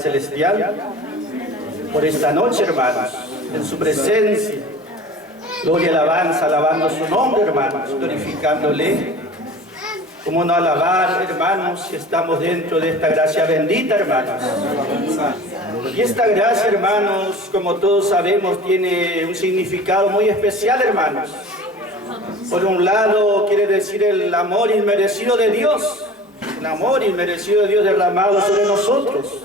Celestial por esta noche, hermanos, en su presencia. Gloria y alabanza, alabando su nombre, hermanos, glorificándole. Cómo no alabar, hermanos, si estamos dentro de esta gracia bendita, hermanos. Y esta gracia, hermanos, como todos sabemos, tiene un significado muy especial, hermanos. Por un lado, quiere decir el amor inmerecido de Dios, el amor inmerecido de Dios derramado sobre nosotros.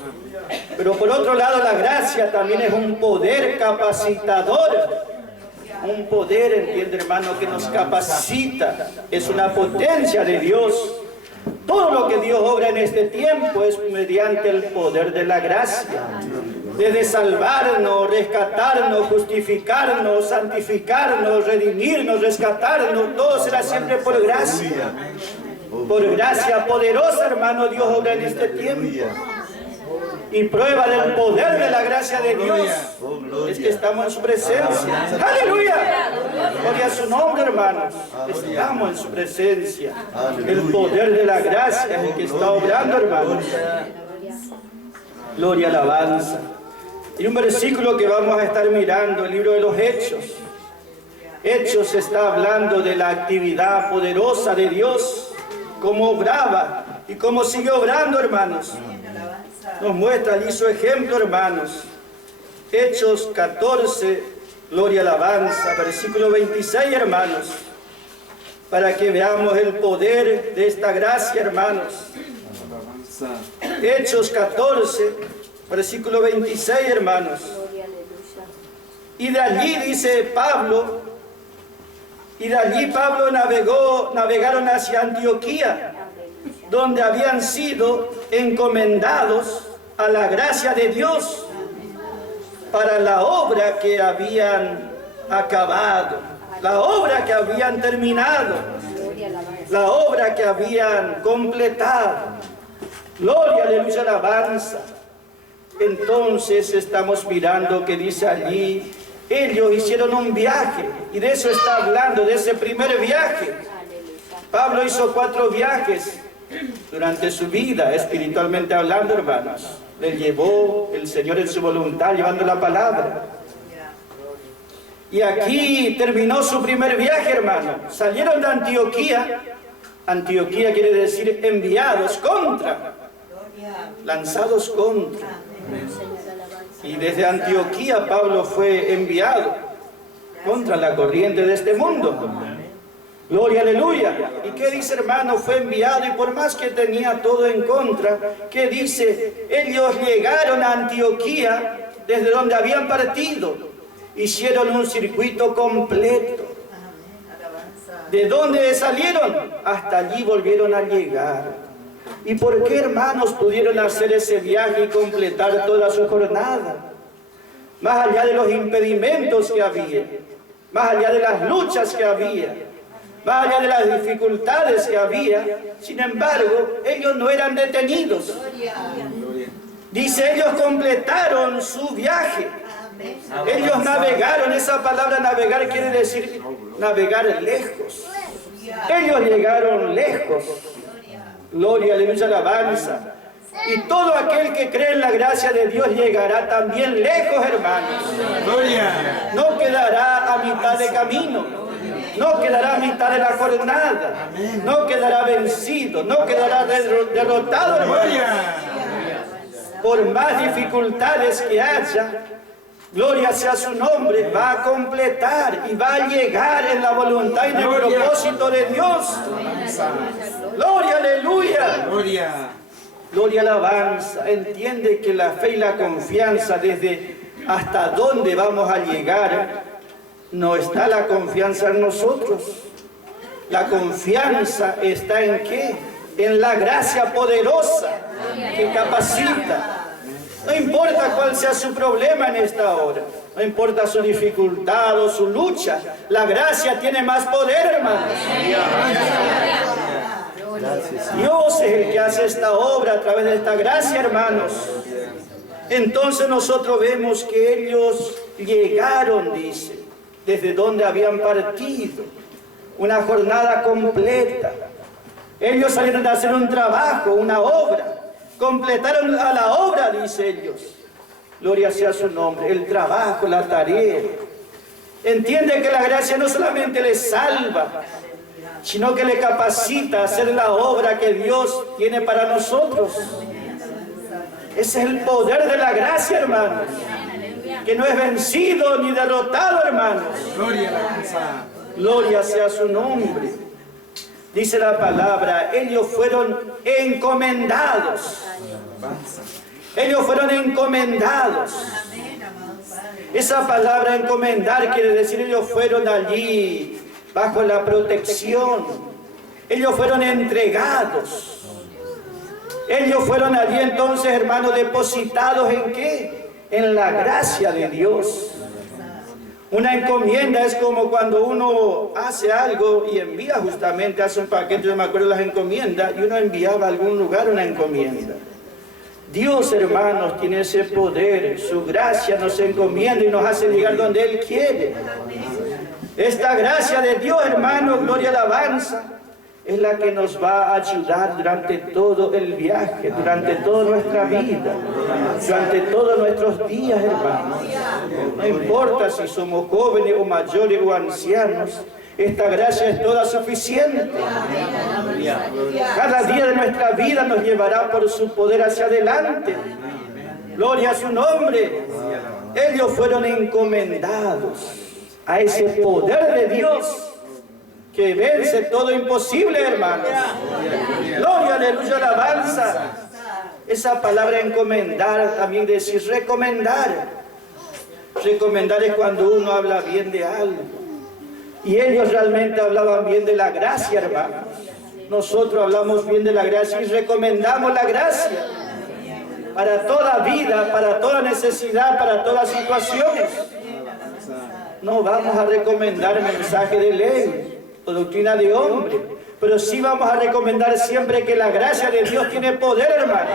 Pero por otro lado, la gracia también es un poder capacitador. Un poder, entiende, hermano, que nos capacita. Es una potencia de Dios. Todo lo que Dios obra en este tiempo es mediante el poder de la gracia. Desde salvarnos, rescatarnos, justificarnos, santificarnos, redimirnos, rescatarnos, todo será siempre por gracia. Por gracia poderosa, hermano, Dios obra en este tiempo. Y prueba del poder de la gracia de Dios es que estamos en su presencia. ¡Aleluya! Gloria a su nombre, hermanos. Estamos en su presencia. El poder de la gracia es el que está obrando, hermanos. Gloria, alabanza. Y un versículo que vamos a estar mirando, el libro de los Hechos. Hechos está hablando de la actividad poderosa de Dios, cómo obraba y cómo sigue obrando, hermanos. Nos muestra allí su ejemplo, hermanos. Hechos 14, gloria, alabanza, versículo 26, hermanos. Para que veamos el poder de esta gracia, hermanos. Hechos 14, versículo 26, hermanos. Y de allí, dice Pablo, y de allí Pablo navegaron hacia Antioquía, donde habían sido encomendados a la gracia de Dios para la obra que habían acabado, la obra que habían terminado, la obra que habían completado. Gloria, aleluya, alabanza. Entonces estamos mirando que dice allí, ellos hicieron un viaje, y de eso está hablando, de ese primer viaje. Pablo hizo 4 viajes durante su vida, espiritualmente hablando, hermanos. Le llevó el Señor en su voluntad, llevando la palabra. Y aquí terminó su primer viaje, hermano. Salieron de Antioquía. Antioquía quiere decir enviados contra, lanzados contra. Y desde Antioquía Pablo fue enviado contra la corriente de este mundo. Gloria, aleluya. ¿Y qué dice, hermano? Fue enviado, y por más que tenía todo en contra, ¿qué dice? Ellos llegaron a Antioquía, desde donde habían partido. Hicieron un circuito completo. ¿De dónde salieron? Hasta allí volvieron a llegar. ¿Y por qué, hermanos, pudieron hacer ese viaje y completar toda su jornada? Más allá de los impedimentos que había, más allá de las luchas que había, más allá de las dificultades que había, sin embargo, ellos no eran detenidos. Dice, ellos completaron su viaje. Ellos navegaron, esa palabra navegar quiere decir navegar lejos. Ellos llegaron lejos. Gloria, aleluya, alabanza. Y todo aquel que cree en la gracia de Dios llegará también lejos, hermanos. No quedará a mitad de camino. No quedará a mitad de la jornada. No quedará vencido. No quedará derrotado, hermano. Por más dificultades que haya, gloria sea su nombre, va a completar y va a llegar en la voluntad y en el propósito de Dios. Gloria, aleluya. Gloria, alabanza. Entiende que la fe y la confianza, desde hasta dónde vamos a llegar, no está la confianza en nosotros. La confianza está en ¿qué? En la gracia poderosa que capacita. No importa cuál sea su problema en esta hora, no importa su dificultad o su lucha, la gracia tiene más poder, hermanos. Dios es el que hace esta obra a través de esta gracia, hermanos. Entonces nosotros vemos que ellos llegaron, dice, desde donde habían partido, una jornada completa. Ellos salieron a hacer un trabajo, una obra, completaron a la obra, dice ellos. Gloria sea su nombre, el trabajo, la tarea. Entiende que la gracia no solamente le salva, sino que le capacita a hacer la obra que Dios tiene para nosotros. Ese es el poder de la gracia, hermanos, que no es vencido ni derrotado, hermanos. Gloria sea su nombre. Dice la palabra, ellos fueron encomendados. Ellos fueron encomendados. Esa palabra encomendar quiere decir ellos fueron allí bajo la protección. Ellos fueron entregados. Ellos fueron allí entonces, hermanos, depositados ¿en qué? En la gracia de Dios. Una encomienda es como cuando uno hace algo y envía justamente, hace un paquete, yo me acuerdo de las encomiendas, y uno enviaba a algún lugar una encomienda. Dios, hermanos, tiene ese poder, su gracia nos encomienda y nos hace llegar donde Él quiere. Esta gracia de Dios, hermanos, gloria y alabanza, es la que nos va a ayudar durante todo el viaje, durante toda nuestra vida, durante todos nuestros días, hermanos. No importa si somos jóvenes o mayores o ancianos, esta gracia es toda suficiente. Cada día de nuestra vida nos llevará por su poder hacia adelante. Gloria a su nombre. Ellos fueron encomendados a ese poder de Dios que vence todo imposible, hermanos. Gloria, aleluya, alabanza. Esa palabra encomendar también decir recomendar. Recomendar es cuando uno habla bien de algo. Y ellos realmente hablaban bien de la gracia, hermanos. Nosotros hablamos bien de la gracia y recomendamos la gracia para toda vida, para toda necesidad, para todas situaciones. No vamos a recomendar mensaje de ley o doctrina de hombre, pero sí vamos a recomendar siempre que la gracia de Dios tiene poder, hermanos,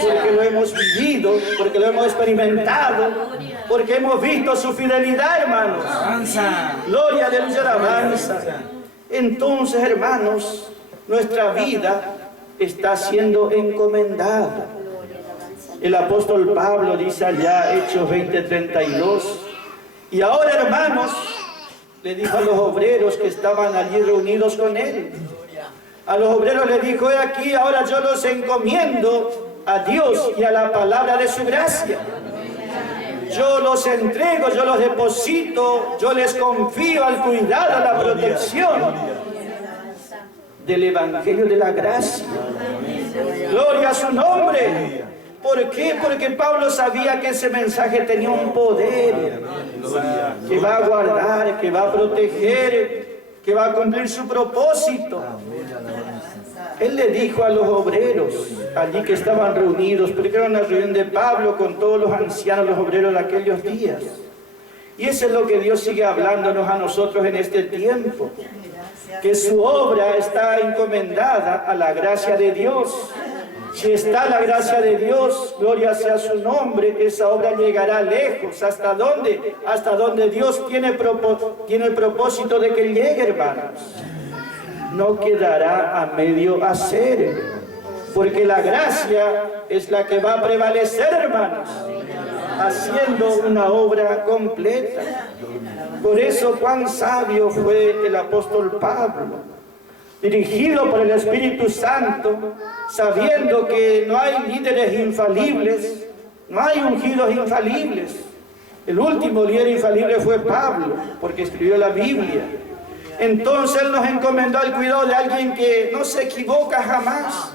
porque lo hemos vivido, porque lo hemos experimentado, porque hemos visto su fidelidad, hermanos. Gloria, aleluya, alabanza. Entonces, hermanos, nuestra vida está siendo encomendada. El apóstol Pablo dice allá, Hechos 20:32, y ahora, hermanos, le dijo a los obreros que estaban allí reunidos con él. A los obreros le dijo, he aquí, ahora yo los encomiendo a Dios y a la palabra de su gracia. Yo los entrego, yo los deposito, yo les confío al cuidado, a la protección del Evangelio de la gracia. Gloria a su nombre. ¿Por qué? Porque Pablo sabía que ese mensaje tenía un poder que va a guardar, que va a proteger, que va a cumplir su propósito. Él le dijo a los obreros allí que estaban reunidos, porque era una reunión de Pablo con todos los ancianos, los obreros de aquellos días. Y eso es lo que Dios sigue hablándonos a nosotros en este tiempo, que su obra está encomendada a la gracia de Dios. Si está la gracia de Dios, gloria sea su nombre, esa obra llegará lejos. ¿Hasta dónde? Hasta donde Dios tiene el propósito de que llegue, hermanos. No quedará a medio hacer, porque la gracia es la que va a prevalecer, hermanos, haciendo una obra completa. Por eso cuán sabio fue el apóstol Pablo, dirigido por el Espíritu Santo, sabiendo que no hay líderes infalibles, no hay ungidos infalibles. El último líder infalible fue Pablo, porque escribió la Biblia. Entonces Él nos encomendó al cuidado de alguien que no se equivoca jamás,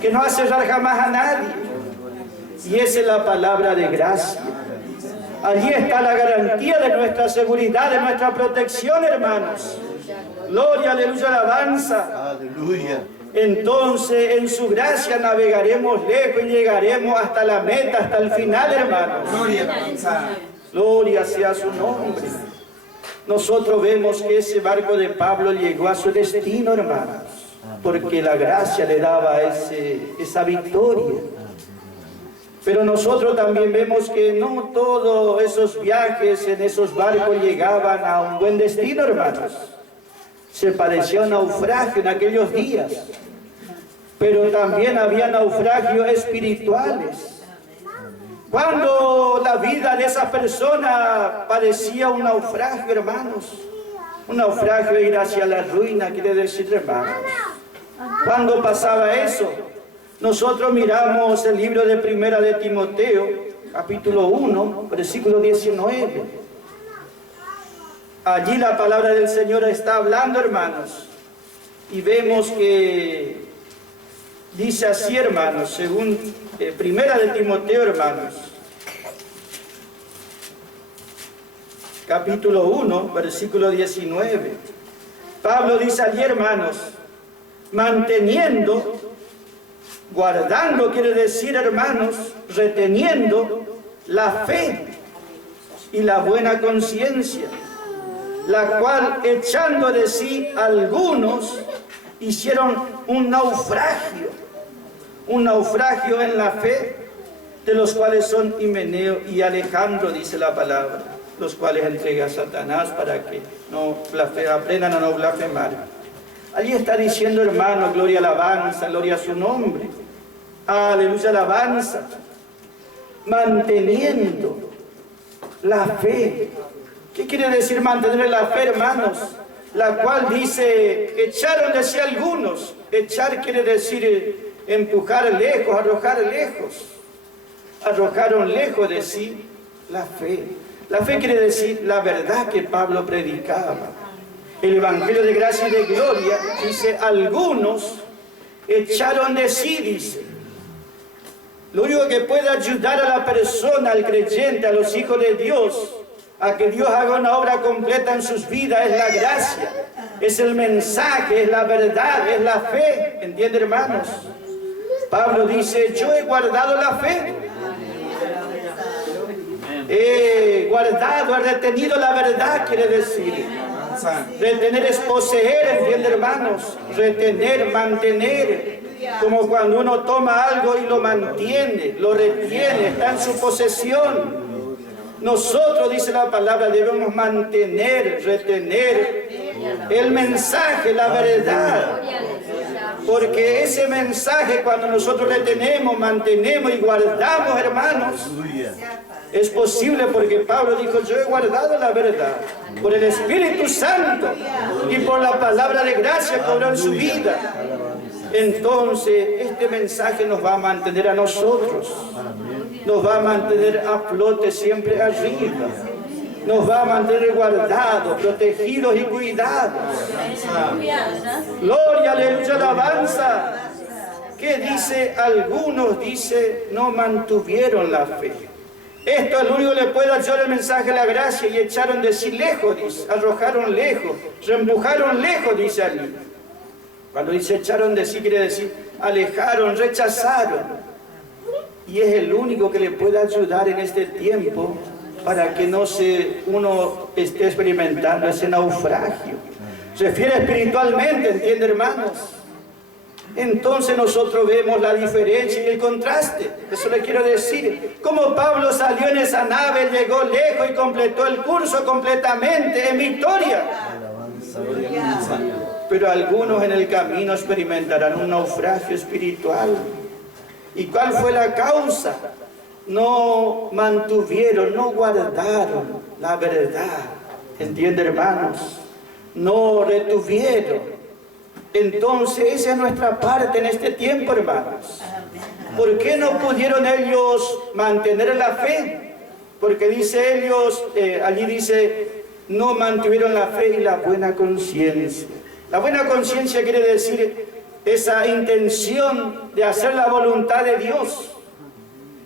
que no hace errar jamás a nadie. Y esa es la palabra de gracia. Allí está la garantía de nuestra seguridad, de nuestra protección, hermanos. Gloria, aleluya, alabanza. Aleluya. Entonces, en su gracia navegaremos lejos y llegaremos hasta la meta, hasta el final, hermanos. Gloria sea su nombre. Nosotros vemos que ese barco de Pablo llegó a su destino, hermanos, porque la gracia le daba esa victoria. Pero nosotros también vemos que no todos esos viajes en esos barcos llegaban a un buen destino, hermanos. Se padeció un naufragio en aquellos días. pero también había naufragios espirituales. Cuando la vida de esa persona parecía un naufragio, hermanos, un naufragio ir hacia la ruina, quiere decir, hermanos. Cuando pasaba eso, nosotros miramos el libro de Primera de Timoteo, capítulo 1, versículo 19. Allí la palabra del Señor está hablando, hermanos, y vemos que dice así, hermanos, según Primera de Timoteo, hermanos, capítulo 1, versículo 19. Pablo dice allí, hermanos, manteniendo, guardando, quiere decir, hermanos, reteniendo la fe y la buena conciencia, la cual echando de sí algunos hicieron un naufragio en la fe, de los cuales son Himeneo y Alejandro, dice la palabra, los cuales entrega a Satanás para que no aprendan a no blasfemar. Allí está diciendo, hermano, gloria, alabanza, gloria a su nombre, aleluya, alabanza, manteniendo la fe. ¿Qué quiere decir mantener la fe, hermanos? La cual dice, echaron de sí algunos. Echar quiere decir empujar lejos, arrojar lejos. Arrojaron lejos de sí la fe. La fe quiere decir la verdad que Pablo predicaba. El Evangelio de gracia y de gloria dice, algunos echaron de sí, dice. Lo único que puede ayudar a la persona, al creyente, a los hijos de Dios, a que Dios haga una obra completa en sus vidas, es la gracia, es el mensaje, es la verdad, es la fe. ¿Entiende, hermanos? Pablo dice, yo he guardado la fe. He guardado, he retenido la verdad, quiere decir. Retener es poseer, ¿entiende, hermanos? Retener, mantener. Como cuando uno toma algo y lo mantiene, lo retiene, está en su posesión. Nosotros, dice la palabra, debemos mantener, retener el mensaje, la verdad. Porque ese mensaje, cuando nosotros retenemos, mantenemos y guardamos, hermanos, es posible, porque Pablo dijo, yo he guardado la verdad por el Espíritu Santo y por la palabra de gracia que obró en su vida. Entonces, este mensaje nos va a mantener a nosotros, nos va a mantener a flote siempre arriba, nos va a mantener guardados, protegidos y cuidados. Gloria, aleluya, alabanza. ¿Qué dice? Algunos, dice, no mantuvieron la fe. Esto es lo único que le puede ayudar el mensaje de la gracia, y echaron de sí lejos, dice, arrojaron lejos, reempujaron lejos, dice allí. Cuando dice echaron de sí, quiere decir alejaron, rechazaron. Y es el único que le puede ayudar en este tiempo para que uno esté experimentando ese naufragio. Se refiere espiritualmente, ¿entiende, hermanos? Entonces nosotros vemos la diferencia y el contraste. Eso le quiero decir. Como Pablo salió en esa nave, llegó lejos y completó el curso completamente en victoria. Pero algunos en el camino experimentarán un naufragio espiritual. ¿Y cuál fue la causa? No mantuvieron, no guardaron la verdad. ¿Entiende, hermanos? No retuvieron. Entonces esa es nuestra parte en este tiempo, hermanos. ¿Por qué no pudieron ellos mantener la fe? Porque dice ellos, allí dice, no mantuvieron la fe y la buena conciencia. La buena conciencia quiere decir esa intención de hacer la voluntad de Dios.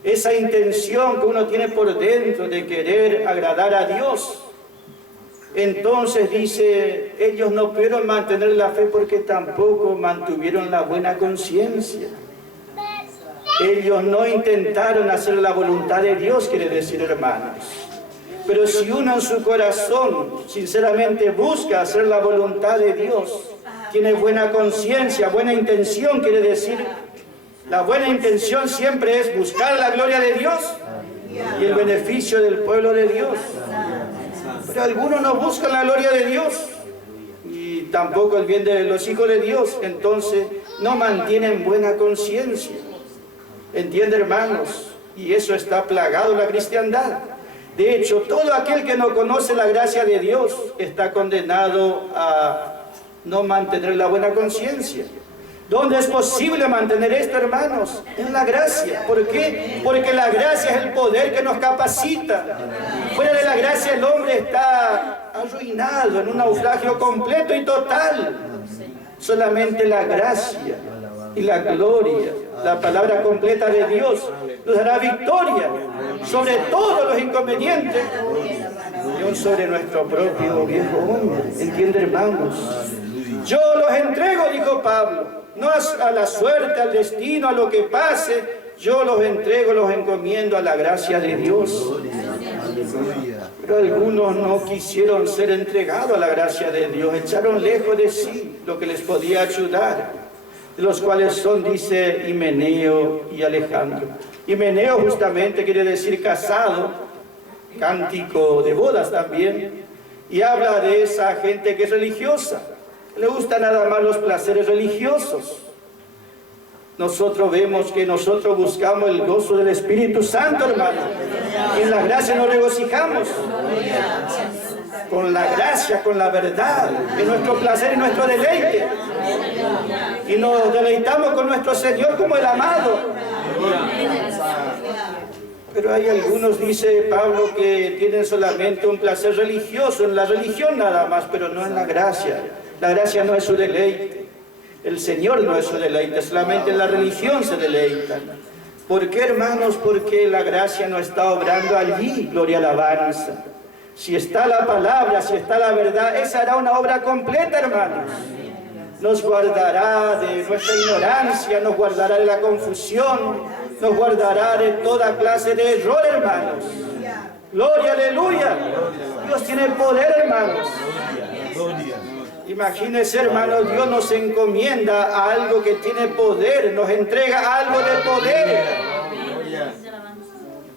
Esa intención que uno tiene por dentro de querer agradar a Dios. Entonces dice, ellos no pudieron mantener la fe porque tampoco mantuvieron la buena conciencia. Ellos no intentaron hacer la voluntad de Dios, quiere decir, hermanos. Pero si uno en su corazón sinceramente busca hacer la voluntad de Dios, tiene buena conciencia, buena intención, quiere decir, la buena intención siempre es buscar la gloria de Dios y el beneficio del pueblo de Dios. Pero algunos no buscan la gloria de Dios y tampoco el bien de los hijos de Dios. Entonces no mantienen buena conciencia. ¿Entiende, hermanos? Y eso está plagado en la cristiandad. De hecho, todo aquel que no conoce la gracia de Dios está condenado a no mantener la buena conciencia. ¿Dónde es posible mantener esto, hermanos? En la gracia. ¿Por qué? Porque la gracia es el poder que nos capacita. Fuera de la gracia el hombre está arruinado en un naufragio completo y total. Solamente la gracia y la gloria, la palabra completa de Dios, nos dará victoria sobre todos los inconvenientes y aún sobre nuestro propio viejo hombre. ¿Entiende, hermanos? Yo los entrego, dijo Pablo, no a la suerte, al destino, a lo que pase. Yo los entrego, los encomiendo a la gracia de Dios. Pero algunos no quisieron ser entregados a la gracia de Dios, echaron lejos de sí lo que les podía ayudar, de los cuales son, dice, Himeneo y Alejandro. Himeneo justamente quiere decir casado, cántico de bodas también, y habla de esa gente que es religiosa, le gustan nada más los placeres religiosos. Nosotros vemos que nosotros buscamos el gozo del Espíritu Santo, hermano. Y en la gracia nos regocijamos. Con la gracia, con la verdad, en nuestro placer y nuestro deleite. Y nos deleitamos con nuestro Señor como el amado. Pero hay algunos, dice Pablo, que tienen solamente un placer religioso, en la religión nada más, pero no en la gracia. La gracia no es su deleite. El Señor no es su deleite, solamente en la religión se deleitan. ¿Por qué, hermanos? Porque la gracia no está obrando allí, gloria a la alabanza. Si está la palabra, si está la verdad, esa hará una obra completa, hermanos. Nos guardará de nuestra ignorancia, nos guardará de la confusión, nos guardará de toda clase de error, hermanos. Gloria, aleluya. Dios tiene poder, hermanos. Imagínense, hermanos, Dios nos encomienda a algo que tiene poder, nos entrega algo de poder.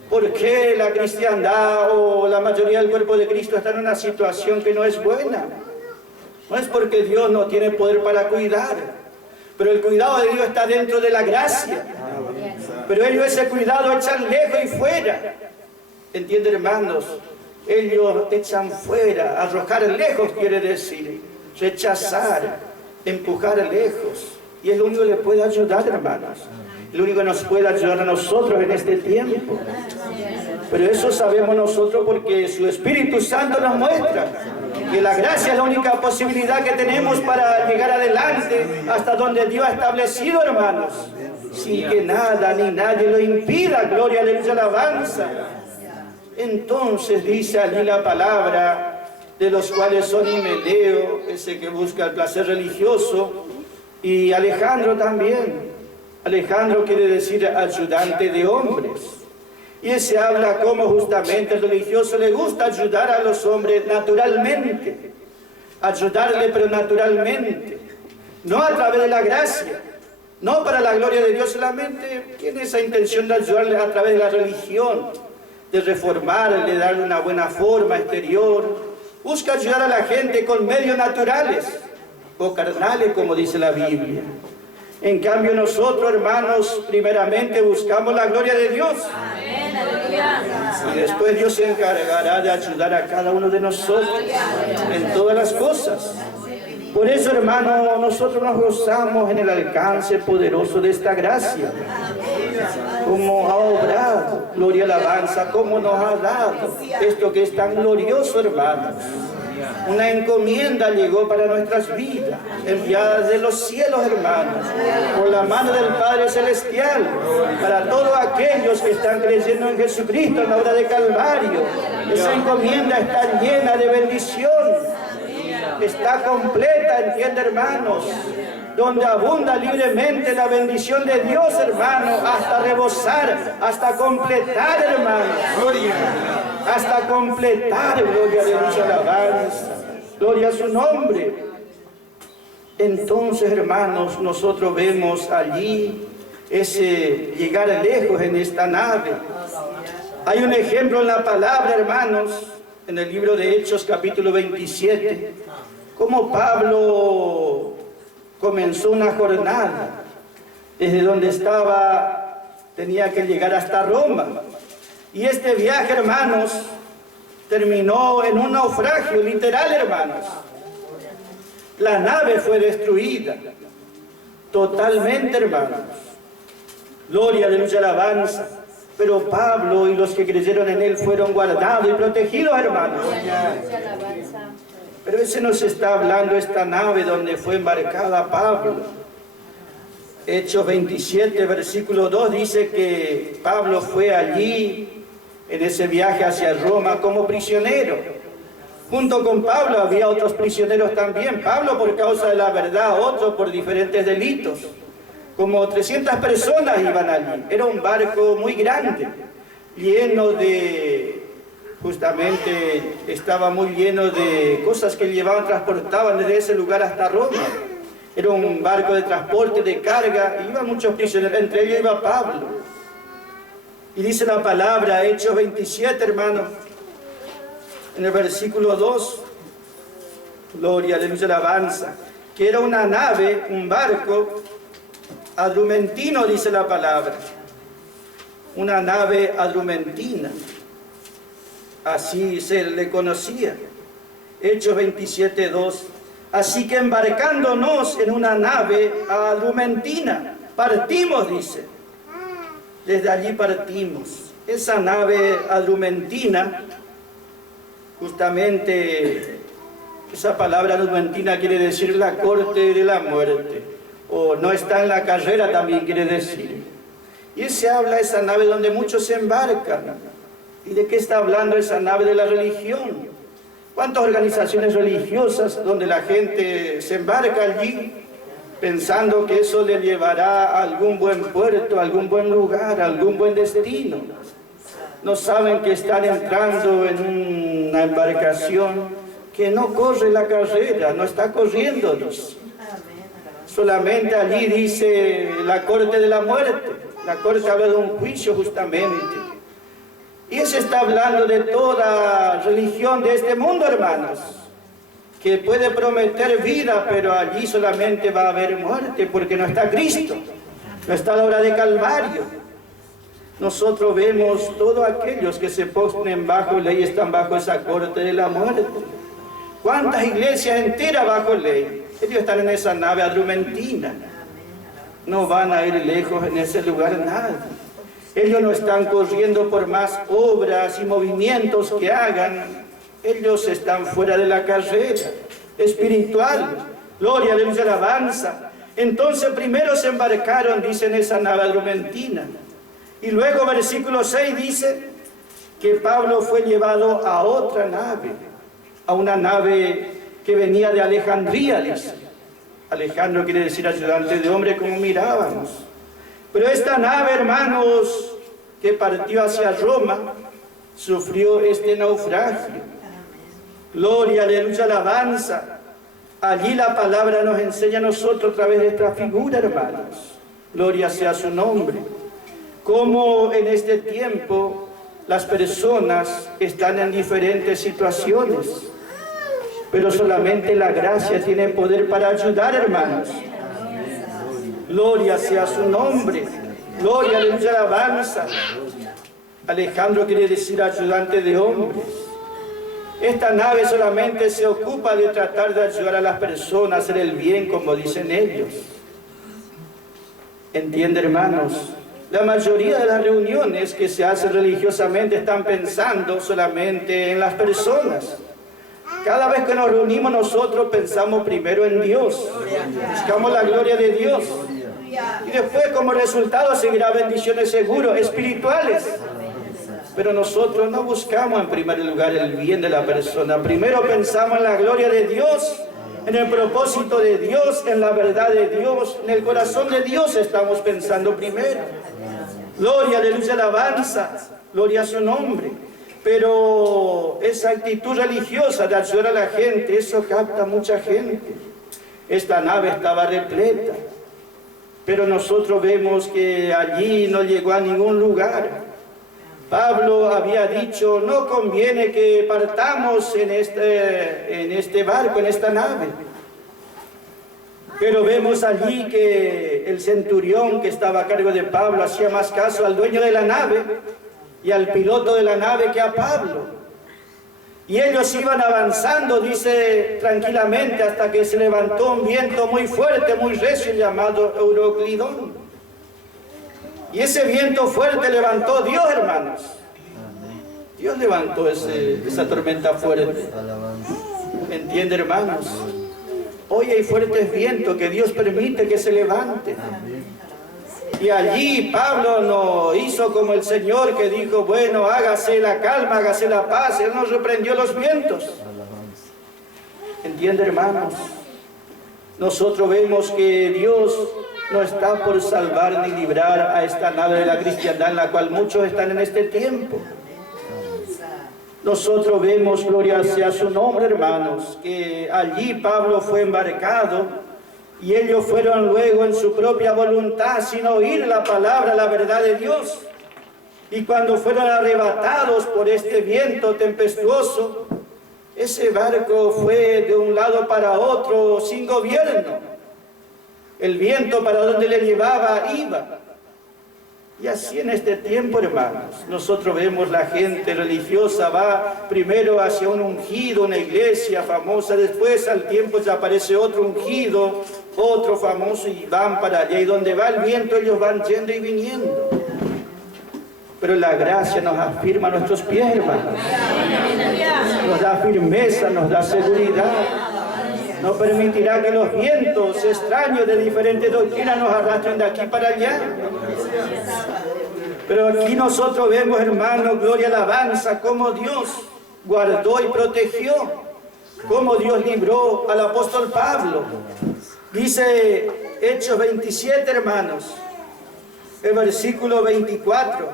¿Por qué la cristiandad o la mayoría del cuerpo de Cristo está en una situación que no es buena? No es porque Dios no tiene poder para cuidar, pero el cuidado de Dios está dentro de la gracia. Pero ellos ese cuidado echan lejos y fuera. ¿Entienden, hermanos? Ellos echan fuera, arrojar lejos quiere decir. Rechazar, empujar lejos. Y es lo único que le puede ayudar, hermanos. Lo único que nos puede ayudar a nosotros en este tiempo. Pero eso sabemos nosotros porque su Espíritu Santo nos muestra que la gracia es la única posibilidad que tenemos para llegar adelante hasta donde Dios ha establecido, hermanos. Sin que nada ni nadie lo impida. Gloria, aleluya, alabanza. Entonces dice allí la palabra, de los cuales son Himeneo, ese que busca el placer religioso, y Alejandro también. Alejandro quiere decir ayudante de hombres. Y ese habla como justamente el religioso le gusta ayudar a los hombres naturalmente. Ayudarle pero naturalmente. No a través de la gracia. No para la gloria de Dios solamente. Tiene esa intención de ayudarle a través de la religión. De reformarle, de darle una buena forma exterior. Busca ayudar a la gente con medios naturales o carnales, como dice la Biblia. En cambio nosotros, hermanos, primeramente buscamos la gloria de Dios. Y después Dios se encargará de ayudar a cada uno de nosotros en todas las cosas. Por eso, hermanos, nosotros nos gozamos en el alcance poderoso de esta gracia. Como ha obrado, gloria, alabanza, como nos ha dado esto que es tan glorioso, hermanos. Una encomienda llegó para nuestras vidas, enviada de los cielos, hermanos, por la mano del Padre Celestial, para todos aquellos que están creyendo en Jesucristo en la obra de Calvario. Esa encomienda está llena de bendición. Está completa, entiende, hermanos, donde abunda libremente la bendición de Dios, hermano, hasta rebosar, hasta completar, hermano, hasta completar, gloria a Dios, alabanza, gloria a su nombre. Entonces, hermanos, nosotros vemos allí ese llegar lejos en esta nave. Hay un ejemplo en la palabra, hermanos, en el libro de Hechos, capítulo 27, como Pablo comenzó una jornada. Desde donde estaba, tenía que llegar hasta Roma. Y este viaje, hermanos, terminó en un naufragio, literal, hermanos. La nave fue destruida, totalmente, hermanos. Gloria, aleluya, alabanza. Pero Pablo y los que creyeron en él fueron guardados y protegidos, hermanos. Pero ese nos está hablando esta nave donde fue embarcada Pablo. Hechos 27, versículo 2 dice que Pablo fue allí en ese viaje hacia Roma como prisionero. Junto con Pablo había otros prisioneros también. Pablo por causa de la verdad, otros por diferentes delitos. Como 300 personas iban allí. Era un barco muy grande, lleno de, justamente estaba muy lleno de cosas que llevaban, transportaban desde ese lugar hasta Roma. Era un barco de transporte, de carga, y iban muchos prisioneros, entre ellos iba Pablo. Y dice la palabra, Hechos 27, hermanos, en el versículo 2, gloria, aleluya, alabanza, que era una nave, un barco adrumentino, dice la palabra, una nave adrumentina, así se le conocía. Hechos 27, 2. Así que embarcándonos en una nave adrumentina, partimos, dice. Desde allí partimos. Esa nave adrumentina, justamente, esa palabra adrumentina quiere decir la corte de la muerte. O no está en la carrera también quiere decir. Y se habla de esa nave donde muchos se embarcan. ¿Y de qué está hablando esa nave? De la religión. ¿Cuántas organizaciones religiosas donde la gente se embarca allí pensando que eso le llevará a algún buen puerto, a algún buen lugar, a algún buen destino? No saben que están entrando en una embarcación que no corre la carrera, no está corriendo, dice. Solamente allí dice la corte de la muerte. La corte habla de un juicio justamente. Y se está hablando de toda religión de este mundo, hermanos, que puede prometer vida, pero allí solamente va a haber muerte, porque no está Cristo, no está la obra de Calvario. Nosotros vemos todos aquellos que se ponen bajo ley, están bajo esa corte de la muerte. ¿Cuántas iglesias enteras bajo ley? Ellos están en esa nave adrumentina. No van a ir lejos en ese lugar nadie. Ellos no están corriendo por más obras y movimientos que hagan. Ellos están fuera de la carrera espiritual. Gloria, aleluya, alabanza. Entonces primero se embarcaron, dice, en esa nave adrumentina. Y luego versículo 6 dice que Pablo fue llevado a otra nave. A una nave que venía de Alejandría, dice. Alejandro quiere decir ayudante de hombre, como mirábamos. Pero esta nave, hermanos, que partió hacia Roma, sufrió este naufragio. Gloria, aleluya, alabanza. Allí la palabra nos enseña a nosotros a través de esta figura, hermanos. Gloria sea su nombre. Cómo en este tiempo las personas están en diferentes situaciones. Pero solamente la gracia tiene poder para ayudar, hermanos. Gloria sea su nombre. Gloria, aleluya, alabanza. Alejandro quiere decir ayudante de hombres. Esta nave solamente se ocupa de tratar de ayudar a las personas a hacer el bien, como dicen ellos. ¿Entiende, hermanos? La mayoría de las reuniones que se hacen religiosamente están pensando solamente en las personas. Cada vez que nos reunimos nosotros pensamos primero en Dios. Buscamos la gloria de Dios. Y después como resultado seguirá bendiciones seguros, espirituales. Pero nosotros no buscamos en primer lugar el bien de la persona. Primero pensamos en la gloria de Dios, en el propósito de Dios, en la verdad de Dios, en el corazón de Dios estamos pensando primero. Gloria, aleluya, alabanza, gloria a su nombre. Pero esa actitud religiosa de ayudar a la gente, eso capta a mucha gente. Esta nave estaba repleta. Pero nosotros vemos que allí no llegó a ningún lugar. Pablo había dicho, no conviene que partamos en este barco, en esta nave. Pero vemos allí que el centurión que estaba a cargo de Pablo hacía más caso al dueño de la nave y al piloto de la nave que a Pablo. Y ellos iban avanzando, dice, tranquilamente, hasta que se levantó un viento muy fuerte, muy recio, llamado Euroclidón. Y ese viento fuerte levantó Dios, hermanos. Dios levantó esa tormenta fuerte. ¿Entiende, hermanos? Hoy hay fuertes vientos que Dios permite que se levanten. Y allí Pablo no hizo como el Señor, que dijo, bueno, hágase la calma, hágase la paz. Él nos reprendió los vientos. ¿Entiende, hermanos? Nosotros vemos que Dios no está por salvar ni librar a esta nave de la cristiandad en la cual muchos están en este tiempo. Nosotros vemos, gloria sea su nombre, hermanos, que allí Pablo fue embarcado y ellos fueron luego en su propia voluntad, sin oír la palabra, la verdad de Dios. Y cuando fueron arrebatados por este viento tempestuoso, ese barco fue de un lado para otro sin gobierno. El viento para donde le llevaba iba. Y así en este tiempo, hermanos, nosotros vemos la gente religiosa va primero hacia un ungido, una iglesia famosa, después al tiempo ya aparece otro ungido, otro famoso, y van para allá. Y donde va el viento ellos van yendo y viniendo. Pero la gracia nos afirma nuestros pies, hermanos. Nos da firmeza, nos da seguridad. No permitirá que los vientos extraños de diferentes doctrinas nos arrastren de aquí para allá. Pero aquí nosotros vemos, hermanos, gloria, alabanza, cómo Dios guardó y protegió, cómo Dios libró al apóstol Pablo. Dice Hechos 27, hermanos, el versículo 24,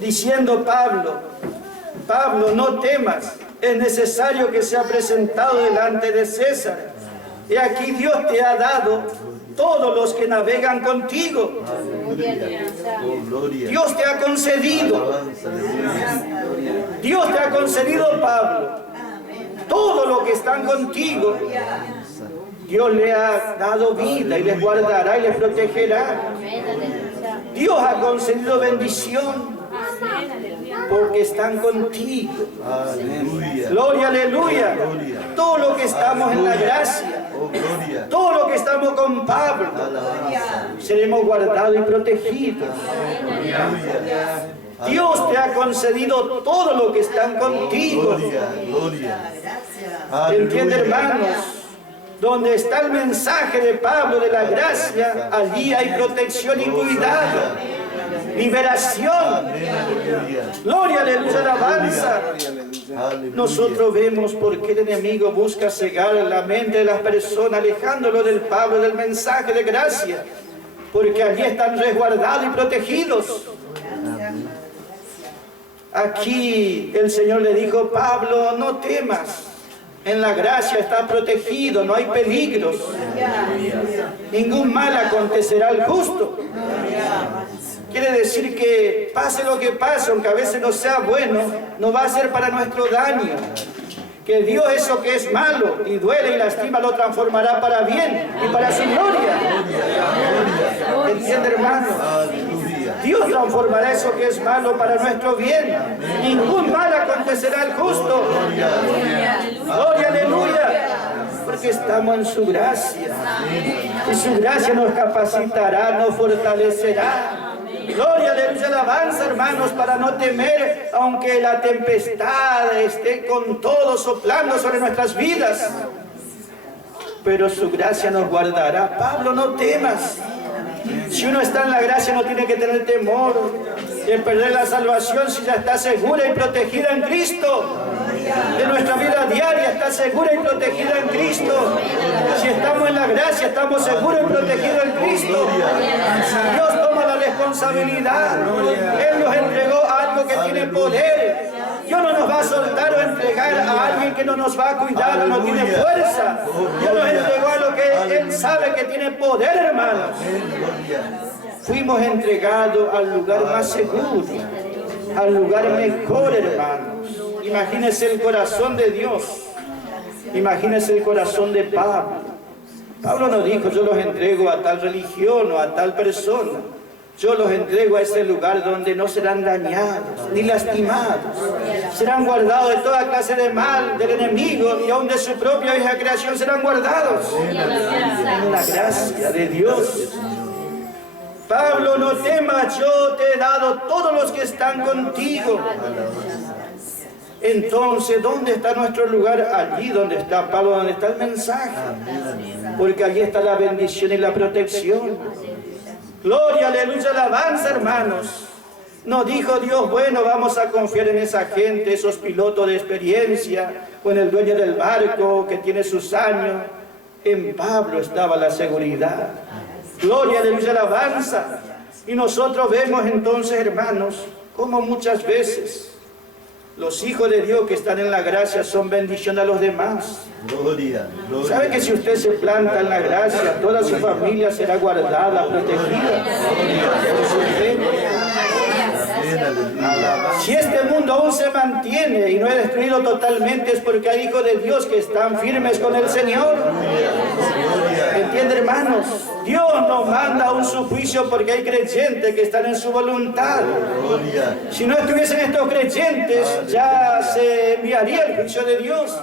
diciendo Pablo, no temas, es necesario que sea presentado delante de César. Y aquí Dios te ha dado todos los que navegan contigo. Dios te ha concedido. Dios te ha concedido, Pablo. Todo lo que están contigo, Dios le ha dado vida y les guardará y les protegerá. Dios ha concedido bendición porque están contigo. Aleluya. Gloria, aleluya. Gloria. Todo lo que estamos en la gracia, Oh, gloria. todo lo que estamos con Pablo, seremos guardados y protegidos. Aleluya. Dios te ha concedido todo lo que están contigo. Gloria, gloria. ¿Entiende, Aleluya. hermanos? Donde está el mensaje de Pablo de la gracia, allí hay protección y cuidado, liberación. Aleluya. Gloria, aleluya, alabanza. Aleluya. Nosotros vemos por qué el enemigo busca cegar la mente de las personas, alejándolo del Pablo, del mensaje de gracia, porque allí están resguardados y protegidos. Aquí el Señor le dijo, Pablo, no temas, en la gracia está protegido, no hay peligros, ningún mal acontecerá al justo. Quiere decir que pase lo que pase, aunque a veces no sea bueno, no va a ser para nuestro daño. Que Dios eso que es malo y duele y lastima lo transformará para bien y para su gloria. ¿Entiende, hermano? Aleluya. Dios transformará eso que es malo para nuestro bien. Ningún mal acontecerá al justo. Gloria, aleluya. Porque estamos en su gracia. Y su gracia nos capacitará, nos fortalecerá. Gloria, aleluya, alabanza, hermanos, para no temer, aunque la tempestad esté con todo soplando sobre nuestras vidas. Pero su gracia nos guardará. Pablo, no temas. Si uno está en la gracia no tiene que tener temor de perder la salvación si ya está segura y protegida en Cristo. De nuestra vida diaria está segura y protegida en Cristo. Si estamos en la gracia estamos seguros y protegidos en Cristo. Dios toma la responsabilidad. Él nos entregó algo que tiene poder. Dios no nos va a soltar o entregar a alguien que no nos va a cuidar o no tiene fuerza. Dios nos entregó a lo que Él sabe que tiene poder, hermanos. Fuimos entregados al lugar más seguro, al lugar mejor, hermanos. Imagínense el corazón de Dios. Imagínense el corazón de Pablo. Pablo no dijo, yo los entrego a tal religión o a tal persona. Yo los entrego a ese lugar donde no serán dañados ni lastimados. Serán guardados de toda clase de mal del enemigo y aún de su propia vieja creación serán guardados en la gracia de Dios. Pablo, no temas, yo te he dado todos los que están contigo. Entonces, ¿dónde está nuestro lugar? Allí donde está Pablo, donde está el mensaje. Porque allí está la bendición y la protección. Gloria, aleluya, alabanza, hermanos. No dijo Dios, bueno, vamos a confiar en esa gente, esos pilotos de experiencia, o en el dueño del barco que tiene sus años. En Pablo estaba la seguridad. Gloria, aleluya, alabanza. Y nosotros vemos entonces, hermanos, como muchas veces los hijos de Dios que están en la gracia son bendición a los demás. Gloria, gloria. ¿Sabe que si usted se planta en la gracia, toda su familia será guardada, protegida? Por su fe. Si este mundo aún se mantiene y no es destruido totalmente, es porque hay hijos de Dios que están firmes con el Señor. ¿Entiende, hermanos? Dios no manda aún su juicio porque hay creyentes que están en su voluntad. Si no estuviesen estos creyentes, ya se enviaría el juicio de Dios.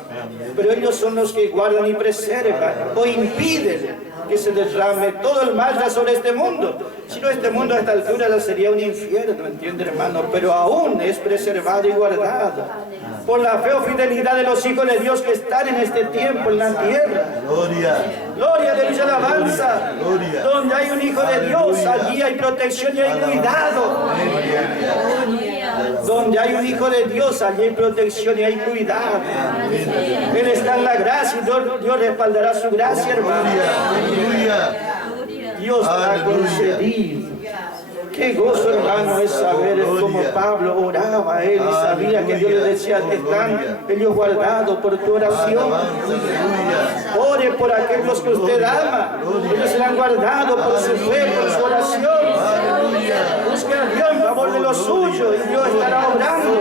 Pero ellos son los que guardan y preservan o impiden que se derrame todo el mal ya sobre este mundo. Si no, este mundo a esta altura ya sería un infierno, ¿entiende, hermano? Pero aún es preservado y guardado por la fe o fidelidad de los hijos de Dios que están en este tiempo en la tierra. Gloria. Gloria, aleluya, alabanza. Gloria. Donde hay un hijo de Dios, allí hay protección y hay cuidado. Donde hay un hijo de Dios, allí hay protección y hay cuidado. Él está en la gracia y Dios respaldará su gracia, hermano. Dios ha concedido. Qué gozo, hermano, es saber cómo Pablo oraba. Él sabía que Dios le decía, están ellos guardados por tu oración. Ore por aquellos que usted ama. Ellos serán guardados por su fe, por su oración. Busque a Dios en favor de los suyos y Dios estará obrando.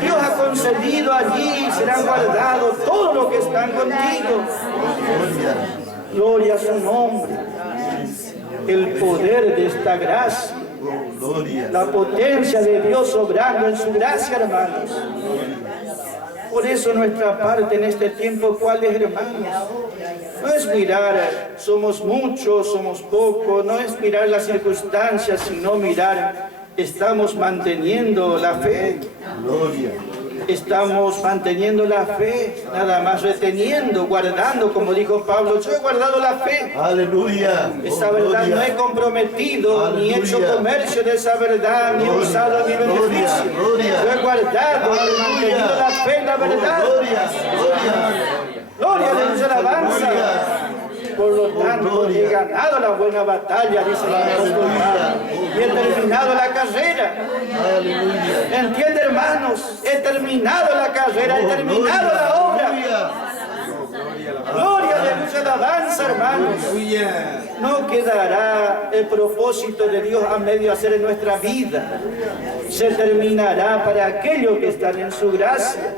Dios ha concedido allí, serán guardados todos los que están contigo. Gloria a su nombre. El poder de esta gracia, la potencia de Dios obrando en su gracia, hermanos. Por eso nuestra parte en este tiempo, ¿cuál es, hermanos? No es mirar, somos muchos, somos pocos, no es mirar las circunstancias, sino mirar, estamos manteniendo la fe. Estamos manteniendo la fe, nada más reteniendo, guardando, como dijo Pablo, yo he guardado la fe. Aleluya. Esa verdad no he comprometido, ni hecho comercio de esa verdad, ni usado mi beneficio. Yo he guardado, he mantenido la fe y la verdad. Gloria, aleluya, alabanza. Por lo tanto, he ganado la buena batalla, dice el apóstol Pablo, y he terminado la carrera. ¿Entiende, hermanos? He terminado la carrera, he terminado la obra. Gloria, aleluya, alabanza, hermanos. No quedará el propósito de Dios a medio hacer en nuestra vida. Se terminará para aquellos que están en su gracia.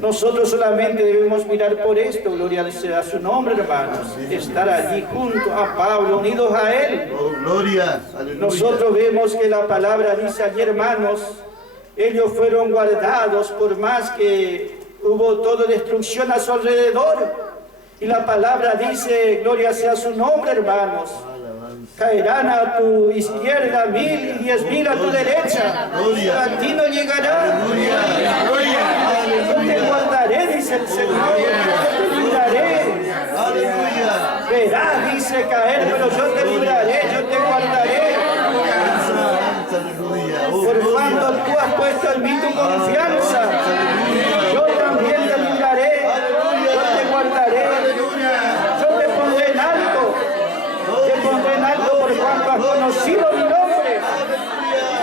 Nosotros solamente debemos mirar por esto, gloria sea su nombre, hermanos. Estar allí junto a Pablo, unidos a él. Nosotros vemos que la palabra dice allí, hermanos, ellos fueron guardados por más que hubo toda destrucción a su alrededor. Y la palabra dice, gloria sea su nombre, hermanos. Caerán a tu izquierda 1000 y 10.000 a tu derecha. A ti no llegará. Yo te guardaré, dice el Señor. Yo te libraré. Verás, dice caer, pero yo te libraré, yo te guardaré. Por cuanto tú has puesto en mí tu confianza, yo también te libraré. Yo te guardaré. Yo te pondré en alto. Te pondré en alto por cuanto has conocido mi nombre.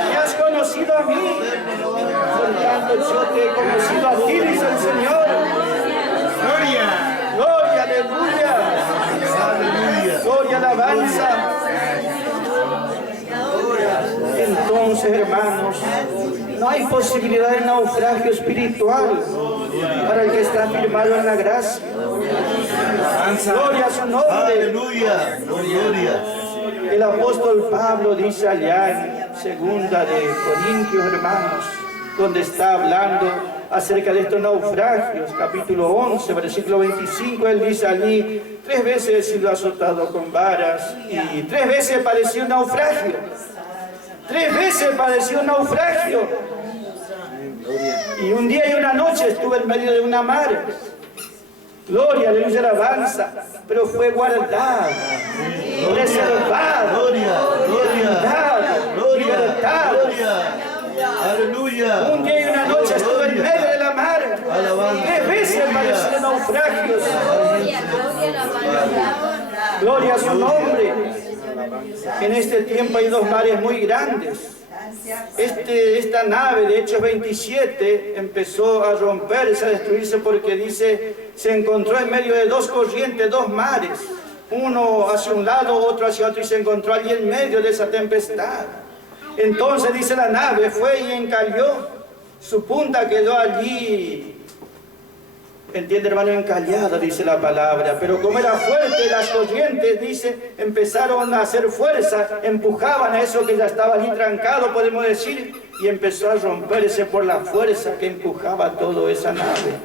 Me has conocido a mí. Por tanto, yo te he conocido a ti, dice el Señor. Gloria, aleluya. Gloria, alabanza. Entonces, hermanos, no hay posibilidad de naufragio espiritual. para el que está firmado en la gracia. Gloria a su nombre. Aleluya. Gloria. El apóstol Pablo dice allá en segunda de Corintios, hermanos, donde está hablando acerca de estos naufragios, capítulo 11, versículo 25, él dice allí: 3 veces he sido azotado con varas y 3 veces padecí un naufragio. 3 veces padecí un naufragio. Y un día y una noche estuve en medio de una mar. Gloria, aleluya, alabanza. Pero fue guardado, preservado, libertado. Aleluya. Un día y una noche estuve en medio de la mar. 3 veces padecí naufragios. Gloria a su nombre. En este tiempo hay 2 mares muy grandes. Esta nave de Hechos 27 empezó a romperse, a destruirse, porque dice, se encontró en medio de 2 corrientes, 2 mares, uno hacia un lado, otro hacia otro, y se encontró allí en medio de esa tempestad. Entonces dice, la nave fue y encalló, su punta quedó allí, entiende, hermano, encallada, dice la palabra. Pero como era fuerte, las corrientes, dice, empezaron a hacer fuerza, empujaban a eso que ya estaba allí trancado, podemos decir, y empezó a romperse por la fuerza que empujaba toda esa nave.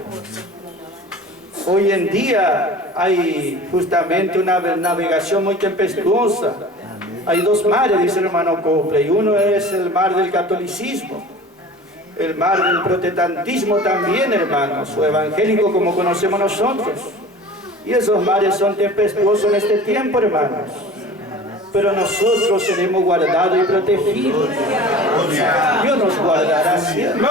Hoy en día hay justamente una navegación muy tempestuosa. Hay 2 mares, dice el hermano Copley. Uno es el mar del catolicismo, el mar del protestantismo también, hermanos, o evangélico como conocemos nosotros. Y esos mares son tempestuosos en este tiempo, hermanos. Pero nosotros seremos guardados y protegidos. Dios nos guardará siempre.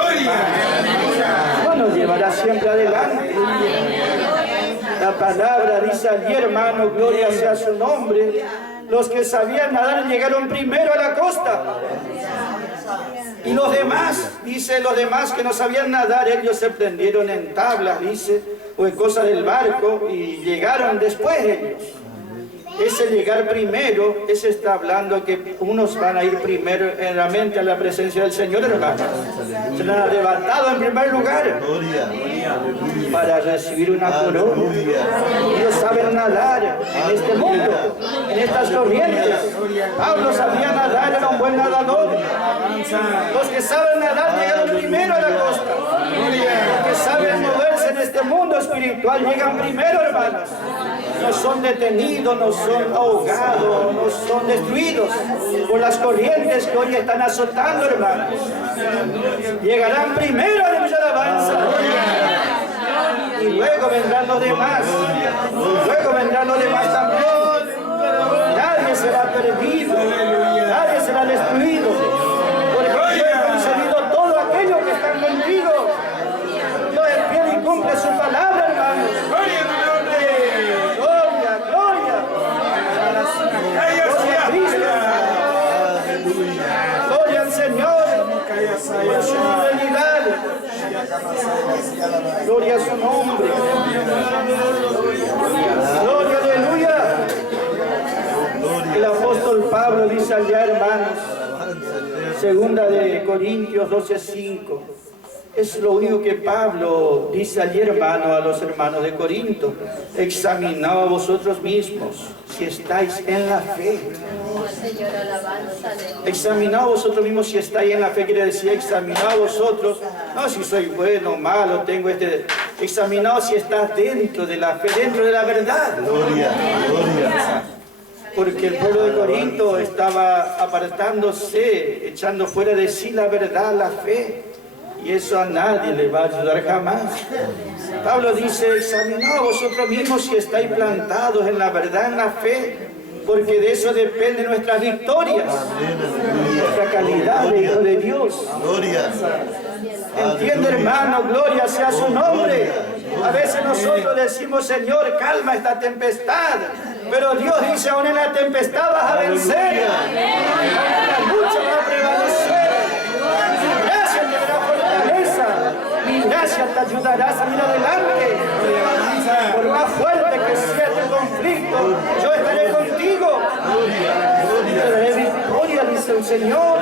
Dios nos llevará siempre adelante. La palabra dice allí, hermano, gloria sea su nombre. Los que sabían nadar llegaron primero a la costa. Y los demás, dice, los demás que no sabían nadar, ellos se prendieron en tablas, dice, o en cosas del barco, y llegaron después ellos. Ese llegar primero, ese está hablando que unos van a ir primero realmente a la presencia del Señor, hermano. Serán arrebatados en primer lugar para recibir una corona. Ellos saben nadar en este mundo, en estas corrientes. Pablo sabía nadar, era un buen nadador. Los que saben nadar llegaron primero a la costa. Los que saben moverse en este mundo espiritual llegan primero, hermanos. No son detenidos, no son ahogados, no son destruidos por las corrientes que hoy están azotando, hermanos. Llegarán primero a la alabanza. Y luego vendrán los demás. Luego vendrán los demás también. Nadie será perdido. Nadie será destruido. Porque yo he concedido todo aquello que están contigo. Dios es fiel y cumple su palabra, hermanos. Gloria al Señor por su fidelidad. Gloria a su nombre. Gloria, aleluya. El apóstol Pablo dice allá, hermanos, segunda de Corintios 12:5. Es lo único que Pablo dice allí, hermano, a los hermanos de Corinto. Examinaos a vosotros mismos si estáis en la fe. Examinaos vosotros mismos si estáis en la fe, quiere decir examinaos vosotros, no si soy bueno, malo, tengo este. Examinaos si estás dentro de la fe, dentro de la verdad. Gloria. Porque el pueblo de Corinto estaba apartándose, echando fuera de sí la verdad, la fe. Y eso a nadie le va a ayudar jamás. Pablo dice, examinaos vosotros mismos si estáis plantados en la verdad, en la fe, porque de eso depende nuestras victorias, nuestra calidad de hijo de Dios. Entiende, hermano, gloria sea su nombre. A veces nosotros decimos, Señor, calma esta tempestad, pero Dios dice, aún en la tempestad vas a vencer, aún en la lucha vas a prevalecer. Mi gracia te ayudará a salir adelante. Por más fuerte que sea el conflicto, yo estaré contigo. Te daré victoria, dice el Señor.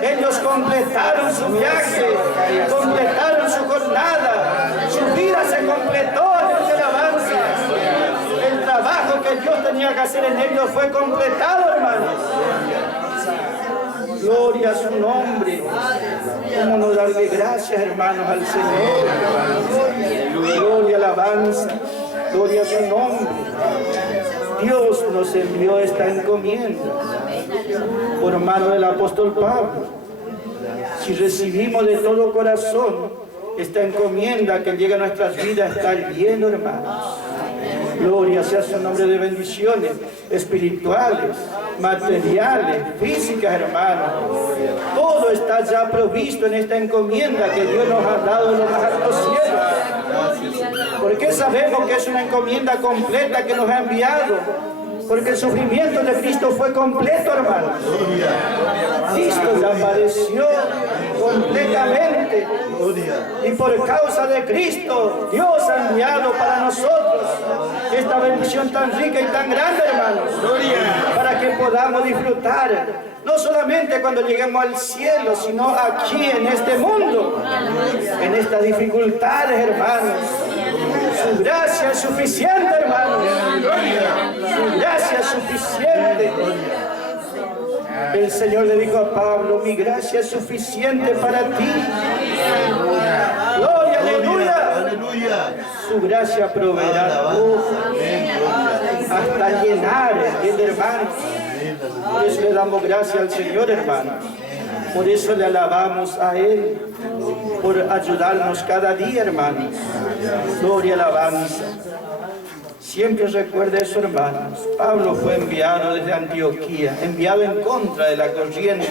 Ellos completaron su viaje, completaron su jornada, su vida se completó en la alabanza. El trabajo que Dios tenía que hacer en ellos fue completado, hermanos. Gloria a su nombre. ¿Cómo no darle gracias, hermanos, al Señor? Gloria, alabanza. Gloria a su nombre. Dios nos envió esta encomienda por mano del apóstol Pablo. Si recibimos de todo corazón esta encomienda que llega a nuestras vidas, está lleno, hermanos. Gloria sea su nombre, de bendiciones espirituales, materiales, físicas, hermanos. Todo está ya provisto en esta encomienda que Dios nos ha dado en los más altos cielos. Porque sabemos que es una encomienda completa que nos ha enviado. Porque el sufrimiento de Cristo fue completo, hermanos. Cristo ya padeció completamente. Y por causa de Cristo, Dios ha enviado para nosotros esta bendición tan rica y tan grande, hermanos. Para que podamos disfrutar, no solamente cuando lleguemos al cielo, sino aquí en este mundo, en estas dificultades, hermanos. Su gracia es suficiente, hermanos. Su gracia es suficiente. El Señor le dijo a Pablo: mi gracia es suficiente para ti. Gloria, aleluya. Su gracia proveerá hasta llenar, hermanos. Por eso le damos gracias al Señor, hermanos. Por eso le alabamos a Él, por ayudarnos cada día, hermanos. Gloria, alabanza. Siempre recuerde eso, hermanos. Pablo fue enviado desde Antioquía, enviado en contra de la corriente.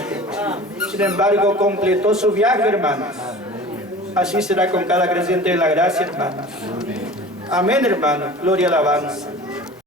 Sin embargo, completó su viaje, hermanos. Así será con cada creyente de la gracia, hermanos. Amén, hermanos. Gloria, alabanza.